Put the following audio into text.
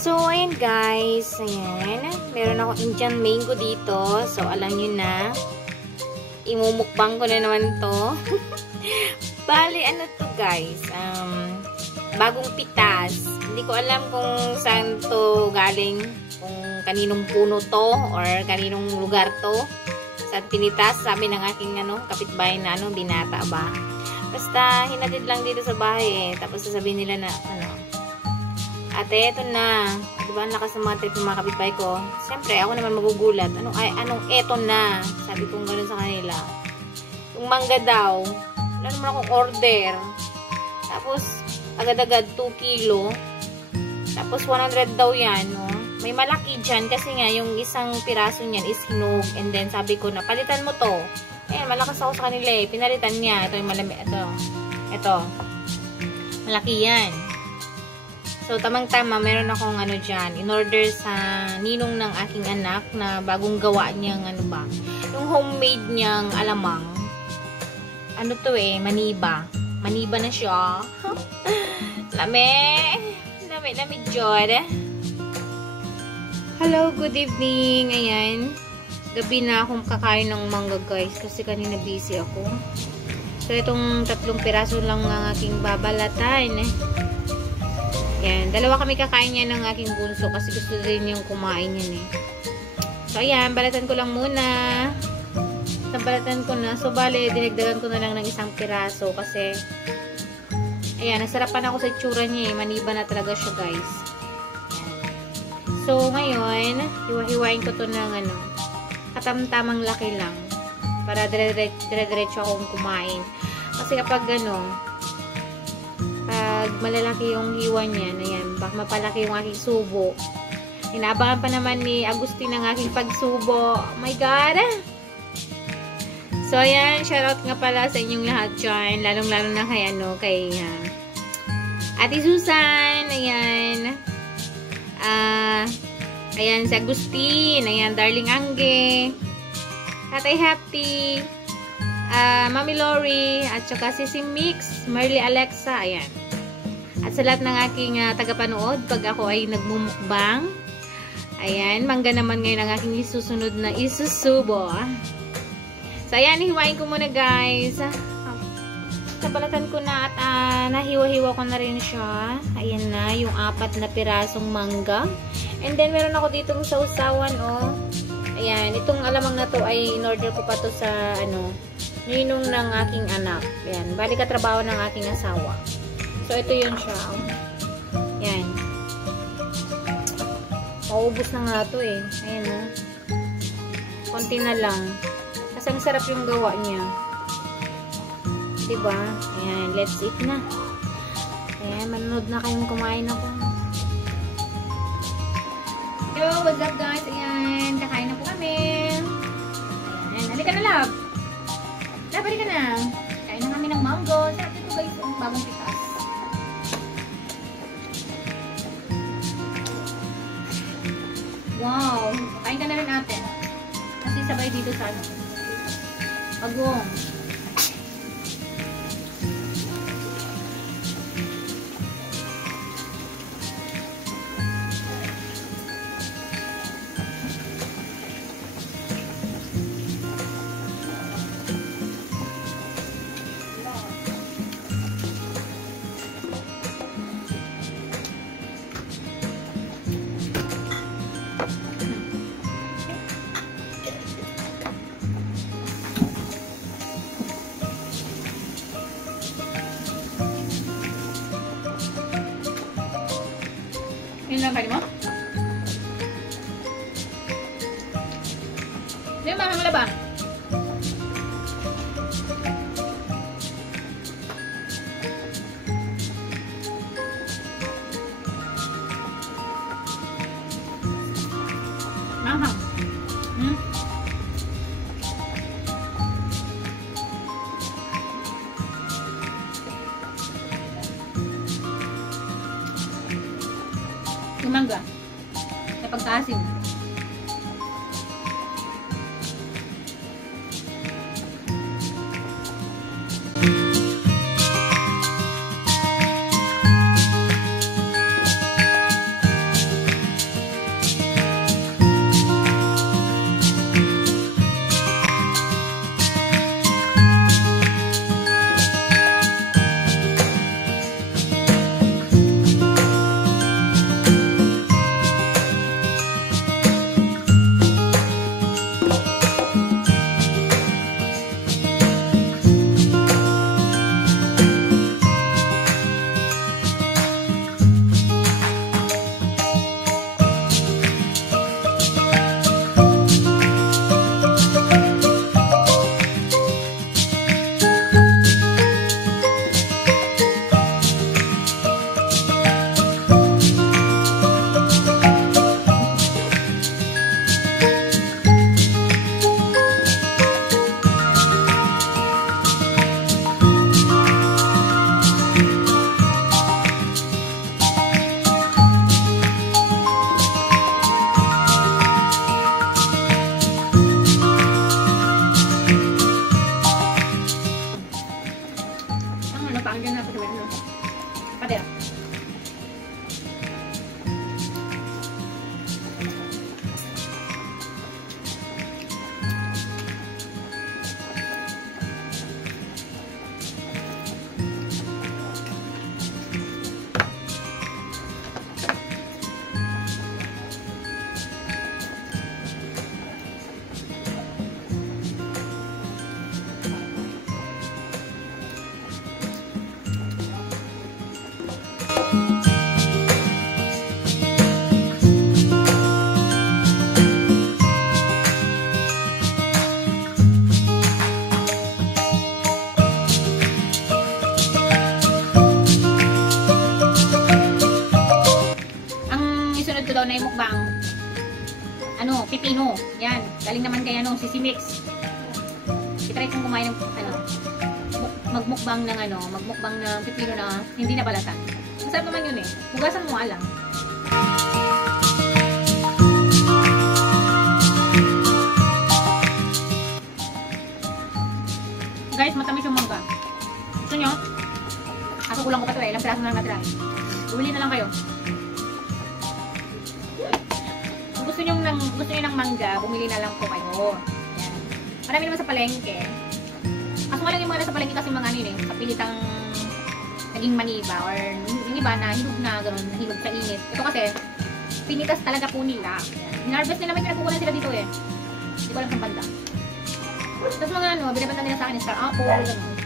So, ayan guys. Ayan. Meron ako Indian mango dito. So, alam nyo na. Imumukbang ko na naman to. Bali, ano to guys? Bagong pitas. Hindi ko alam kung saan to galing. Kung kaninong puno to or kaninong lugar to. Sa pinitas, sabi ng aking kapitbahay na binata ba. Basta, hinatid lang dito sa bahay eh. Tapos sasabihin nila na, ate, eto na. Diba, ang lakas ng mga trip ng mga kapitbahay ko. Siyempre, ako naman magugulat. Anong eto na? Sabi kong gano'n sa kanila. Yung mangga daw, wala naman akong order. Tapos, agad-agad 2 kilo. Tapos, 100 daw yan, no? May malaki dyan kasi nga, yung isang piraso niyan is hinog. And then, sabi ko na, palitan mo to. Ayan, malakas ako sa kanila eh. Pinalitan niya. Ito yung malami. Ito. Malaki yan. So, tamang-tama, meron akong dyan, in-order sa ninong ng aking anak na bagong gawa niyang yung homemade niyang alamang. Ano to eh, maniba. Maniba na siya. Lami, Jod. Hello, good evening. Ayan. Gabi na akong kakain ng mangga guys kasi kanina busy ako. So, itong 3 piraso lang ang aking babalatan eh. Yan, 2 kami kakain yan ng aking bunso kasi gusto din yung kumain yan eh. So, ayan, balatan ko lang muna. Balatan ko na. So, bale, dinagdagan ko na lang ng 1 piraso kasi ayan, nasarapan ako sa itsura niya eh. Maniba na talaga siya, guys. So, ngayon, hiwa-hiwain ko to ng katamtamang laki lang para dire-diretso akong kumain. Kasi kapag pag malalaki yung hiwa niya, ayan, baka mapalaki yung aking subo. Inaabangan pa naman ni Agustin ang aking pagsubo. Oh my God! So, ayan, shoutout nga pala sa inyong lahat dyan. Lalong-lalo na kay Ate Susan. Ayan. Ayan, si Agustin. Ayan, Darling Angge. Tatay Happy. Mami Lori. At saka si Mix. Marley Alexa. Ayan. At sa lahat ng aking tagapanood, pag ako ay nagmumukbang, ayan, mangga naman ngayon ang aking isusunod na isusubo. So, ayan, hiwain ko muna, guys. Nabalatan ko na at nahiwa-hiwa ko na rin siya. Ayan na, yung 4 na pirasong mangga. And then, meron ako dito sa usawan, oh. Ayan, itong alamang na to ay in-order ko pa to sa, ninong ng aking anak. Ayan, bali katrabaho ng aking asawa. So, ito yun siya. Yan. Maubos na nga ito eh. Ayan o. Konti na lang. Kasi ang sarap yung gawa niya. Diba? Ayan. Let's eat na. Ayan. Manood na kayong kumain ako. Yo! What's up guys? Ayan. Kakain na po kami. Ayan. Halika na, love. Love, halika na. Kain na kami ng mango. Sarap ito guys. Ang bagong pitas. Wow! Kain ka na rin ate. Kasi sabay dito sa agong. Yun lang kayo mo? Hindi mo mahangla ba? Mahang. Yung mangga. Sa pagkaasim. dito na mukbang. Ano, pipino. Yan. Galing naman kay ano, Sisi Mix. I-try kong kumain ng ano, magmukbang ng pipino na hindi na balatan. Masarap naman yun eh. Hugasan mo nga lang. Guys, matamis yung mangga. Gusto nyo? Ako kulang ko pa ito eh. Ilang piraso na lang natry. Bumili na lang kayo. Kung gusto nyo ng mangga, bumili na lang po kayo. Yan. Marami naman sa palengke. Kaso nga lang yung mga nasa palengke kasi mga ano yun eh, kapilitang naging maniba or yung iba na hinog na gano'n, hinog sa init. Ito kasi, pinitas talaga po nila. Hinarvest nila, may pinagkukunan sila dito eh. Hindi ko alam sa banda. Tapos mga ano, binabanta nila sa akin, star apple, gano'n.